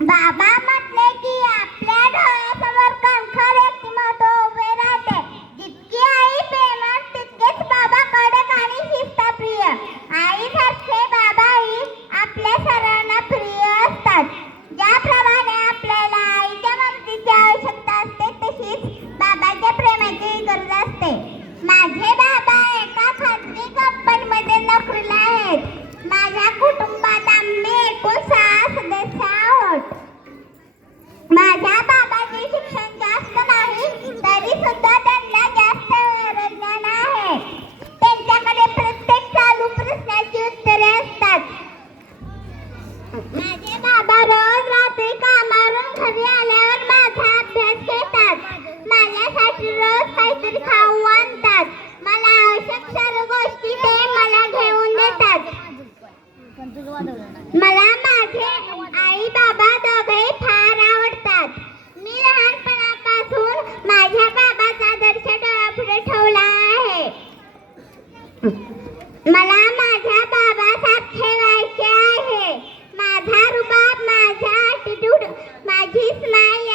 बाबा म्हटले की आपल्या डोळ्यासमोर कणखर व्यक्तिमत्व उभे राहते. जितकी आई प्रेमळ तितकेच बाबा कडक आणि शिस्तप्रिय. आईसारखे बाबाही आपल्या सर्वांना प्रिय असतात. ज्याप्रमाणे आपल्याला आईच्या ममतेची आवश्यकता असते तशीच बाबाच्या प्रेमाची गरज असते. माझे बाबा एका खाजगी कंपनीमध्ये नोकरीला आहेत. माझ्या कुटुंबात आम्ही एकूण 6 सदस्य आहोत. माझ्या बाबांचे शिक्षण जास्त नाही तरी सुद्धा त्यांना जास्त विज्ञान आहे. त्यांच्याकडे प्रत्येक चालू प्रश्नाची उत्तरे असतात. माझे बाबा रोज रात्री कामावरून घरी आल्यावर माझा अभ्यास घेतात. माझ्यासाठी रोज काहीतरी खाऊ आणतात. मला आवश्यक सर्व गोष्टी ते मला घेऊन देतात. मला माझे आई बाबा दोघेही फार आवडतात. मी लहानपणापासून माझ्या बाबाचा आदर्श डोळ्यापुढे ठेवला आहे. मला माझ्या बाबासारखे व्हायचे आहे. माझा रुबाब, माझा ॲटिट्यूड, माझी स्माईल